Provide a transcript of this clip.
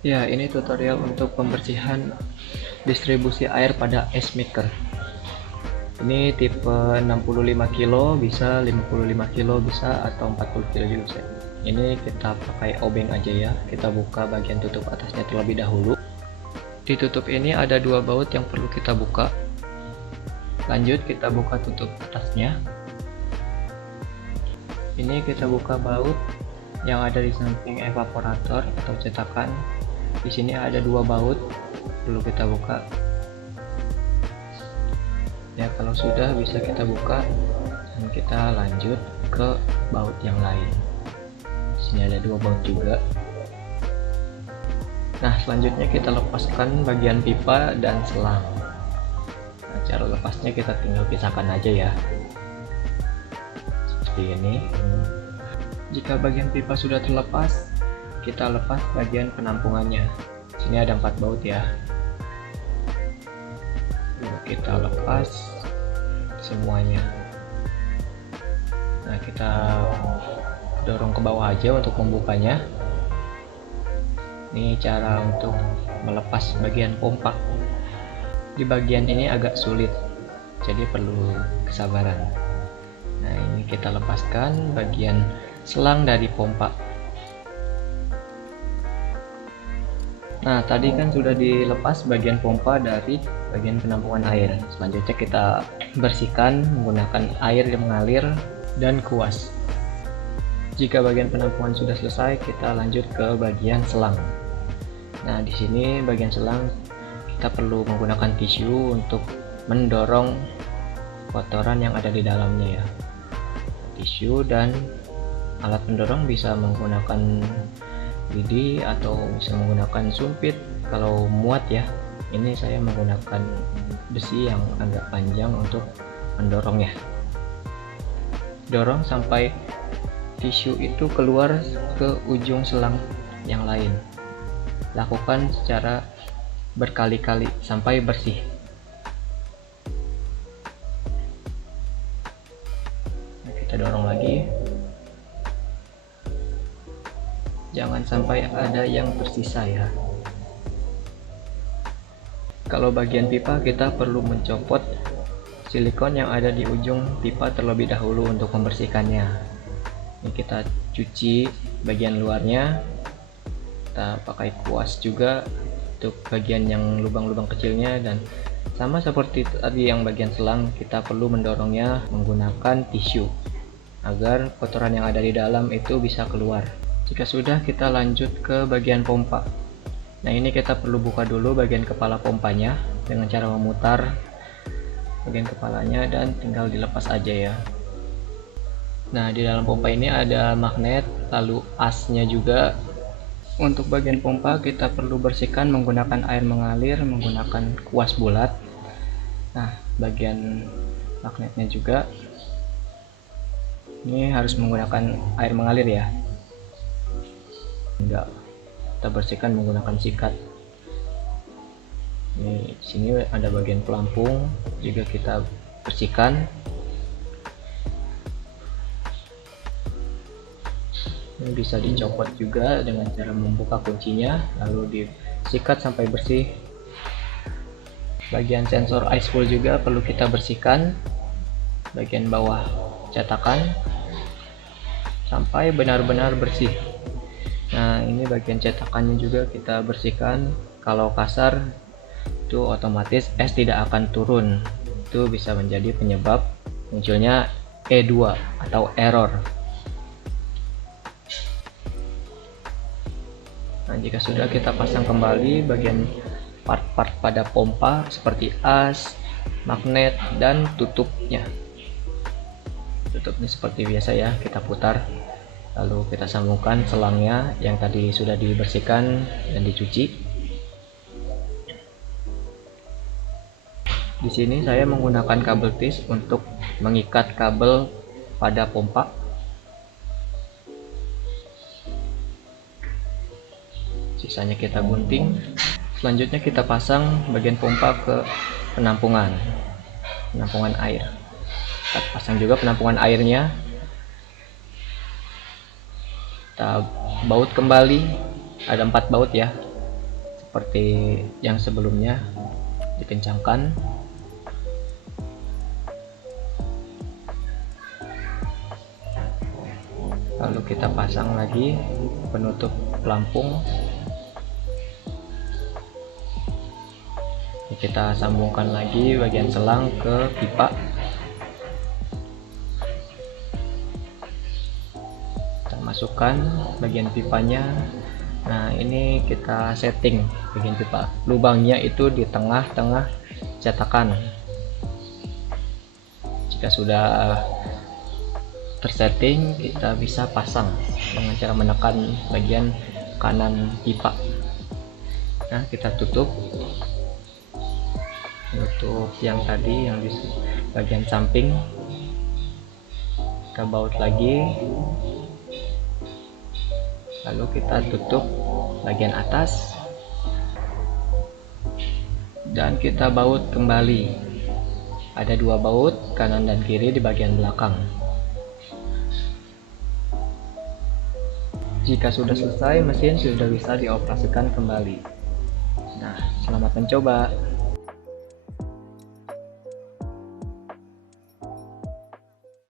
Ya, ini tutorial untuk pembersihan distribusi air pada ice maker. Ini tipe 65 kilo bisa, 55 kilo bisa, atau 40 kilo juga bisa. Ini kita pakai obeng aja ya. Kita buka bagian tutup atasnya terlebih dahulu. Di tutup ini ada dua baut yang perlu kita buka. Lanjut kita buka tutup atasnya. Ini kita buka baut yang ada di samping evaporator atau cetakan. Di sini ada dua baut, perlu kita buka. Ya, kalau sudah bisa kita buka dan kita lanjut ke baut yang lain. Di sini ada dua baut juga. Nah, selanjutnya kita lepaskan bagian pipa dan selang. Nah, cara lepasnya kita tinggal pisahkan aja ya. Seperti ini. Jika bagian pipa sudah terlepas, kita lepas bagian penampungannya. Sini ada 4 baut ya. Kita lepas semuanya. Nah, kita dorong ke bawah aja untuk membukanya. Ini cara untuk melepas bagian pompa. Di bagian ini agak sulit, jadi perlu kesabaran. Nah, ini kita lepaskan bagian selang dari pompa. Nah, tadi kan sudah dilepas bagian pompa dari bagian penampungan air. Selanjutnya kita bersihkan menggunakan air yang mengalir dan kuas. Jika bagian penampungan sudah selesai, kita lanjut ke bagian selang. Nah, di sini bagian selang kita perlu menggunakan tisu untuk mendorong kotoran yang ada di dalamnya ya. Tisu dan alat pendorong bisa menggunakan lidi atau bisa menggunakan sumpit kalau muat ya. Ini saya menggunakan besi yang agak panjang untuk mendorongnya. Dorong sampai tisu itu keluar ke ujung selang yang lain. Lakukan secara berkali-kali sampai bersih. Nah, kita dorong lagi. Jangan sampai ada yang tersisa ya. Kalau bagian pipa kita perlu mencopot silikon yang ada di ujung pipa terlebih dahulu untuk membersihkannya. Ini kita cuci bagian luarnya. Kita pakai kuas juga untuk bagian yang lubang-lubang kecilnya, dan sama seperti tadi yang bagian selang, kita perlu mendorongnya menggunakan tisu agar kotoran yang ada di dalam itu bisa keluar. Jika sudah, kita lanjut ke bagian pompa. Nah, ini kita perlu buka dulu bagian kepala pompanya dengan cara memutar bagian kepalanya dan tinggal dilepas aja ya. Nah, di dalam pompa ini ada magnet, lalu asnya juga. Untuk bagian pompa kita perlu bersihkan menggunakan air mengalir, menggunakan kuas bulat. Nah, bagian magnetnya juga ini harus menggunakan air mengalir ya. Enggak, kita bersihkan menggunakan sikat. Ini di sini ada bagian pelampung juga kita bersihkan. Ini bisa dicopot juga dengan cara membuka kuncinya lalu disikat sampai bersih. Bagian sensor ice pool juga perlu kita bersihkan, bagian bawah cetakan sampai benar-benar bersih. Nah, ini bagian cetakannya juga kita bersihkan. Kalau kasar itu otomatis es tidak akan turun. Itu bisa menjadi penyebab munculnya E2 atau error. Nah, jika sudah, kita pasang kembali bagian part-part pada pompa seperti as, magnet, dan tutupnya. Tutupnya seperti biasa ya, kita putar. Lalu kita sambungkan selangnya yang tadi sudah dibersihkan dan dicuci. Di sini saya menggunakan kabel tis untuk mengikat kabel pada pompa. Sisanya kita gunting. Selanjutnya kita pasang bagian pompa ke penampungan air. Kita pasang juga penampungan airnya. Kita baut kembali, ada 4 baut ya. seperti yang sebelumnya, dikencangkan. Lalu kita pasang lagi penutup pelampung. Kita sambungkan lagi bagian selang ke pipa. Kita masukkan bagian pipanya. Nah, ini kita setting bagian pipa. Lubangnya itu di tengah-tengah cetakan. Jika sudah tersetting, kita bisa pasang dengan cara menekan bagian kanan pipa. Nah, kita tutup yang tadi yang di bagian samping, kita baut lagi, lalu kita tutup bagian atas dan kita baut kembali. Ada 2 baut, kanan dan kiri, di bagian belakang. Jika sudah selesai, mesin sudah bisa dioperasikan kembali. Nah, selamat mencoba.